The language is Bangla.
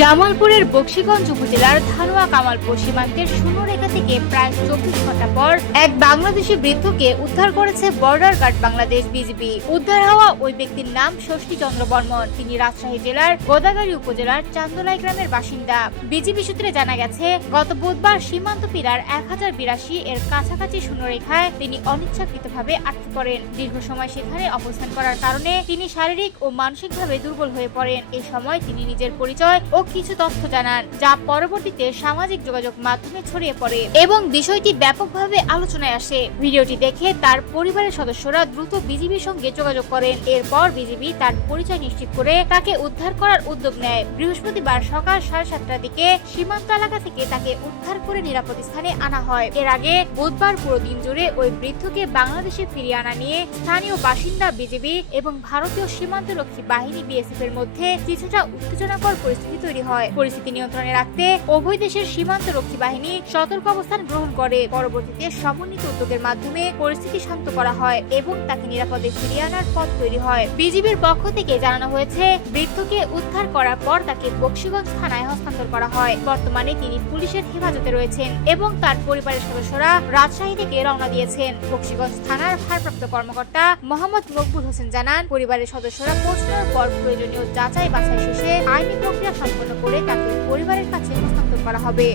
জামালপুরের বকশীগঞ্জ উপজেলার ধানোয়া কামালপুর সীমান্তের শূন্যরেখা থেকে প্রায় 24 ঘন্টা পর এক বাংলাদেশি বৃদ্ধকে উদ্ধার করেছে বর্ডার গার্ড বাংলাদেশ বিজিবি। উদ্ধার হওয়া ওই ব্যক্তির নাম ষষ্ঠী চন্দ্র বর্মন। তিনি রাজশাহী জেলার গোদাগাড়ী উপজেলার চান্দলাই গ্রামের বাসিন্দা। বিজিবি সূত্রে জানা গেছে, গত বুধবার সীমান্ত পিলার 1082 এর কাছাকাছি শূন্যরেখায় তিনি অনিচ্ছাকৃতভাবে আটকে পড়েন। দীর্ঘ সময় সেখানে অবস্থান করার কারণে তিনি শারীরিক ও মানসিকভাবে দুর্বল হয়ে পড়েন। এই সময় তিনি নিজের পরিচয় ও কিছু তথ্য জানান, যা পরবর্তীতে সামাজিক যোগাযোগ মাধ্যমে ছড়িয়ে পড়ে এবং বিষয়টি ব্যাপকভাবে আলোচনায় আসে। ভিডিওটি দেখে তার পরিবারের সদস্যরা দ্রুত বিজিবির সঙ্গে যোগাযোগ করেন। এরপর বিজিবি তার পরিচয় নিশ্চিত করে তাকে উদ্ধার করার উদ্যোগ নেয়। বৃহস্পতিবার সকাল 7:30টার দিকে সীমান্ত এলাকা থেকে তাকে উদ্ধার করে নিরাপদ স্থানে আনা হয়। এর আগে বুধবার পুরো দিন জুড়ে ওই বৃদ্ধকে বাংলাদেশে ফিরিয়ে আনা নিয়ে স্থানীয় বাসিন্দা, বিজিবি এবং ভারতীয় সীমান্তরক্ষী বাহিনী বিএসএফ এর মধ্যে কিছুটা উত্তেজনাকর পরিস্থিতি তৈরি হয়। পরিস্থিতি নিয়ন্ত্রণে রাখতে উভয় দেশের সীমান্তরক্ষী বাহিনী সতর্ক অবস্থান গ্রহণ করে। পরবর্তীতে সমন্বিত উদ্যোগের মাধ্যমে পরিস্থিতি শান্ত করা হয় এবং তাকে নিরাপদে ফিরিয়ে আনার পথ তৈরি হয়। বিজিবির পক্ষ থেকে জানানো হয়েছে, বৃদ্ধকে উদ্ধার করার পর তাকে বকশীগঞ্জ থানায় হস্তান্তর করা হয়। বর্তমানে তিনি পুলিশের হেফাজতে রয়েছেন এবং তার পরিবারের সদস্যরা রাজশাহী থেকে রওনা দিয়েছেন। বকশীগঞ্জ থানার ভারপ্রাপ্ত কর্মকর্তা মোহাম্মদ মকবুল হোসেন জানান, পরিবারের সদস্যরা পৌঁছানোর পর প্রয়োজনীয় যাচাই বাছাই শেষে আইনি প্রক্রিয়া সম্পন্ন করে তাকে পরিবারের কাছে হস্তান্তর করা হবে।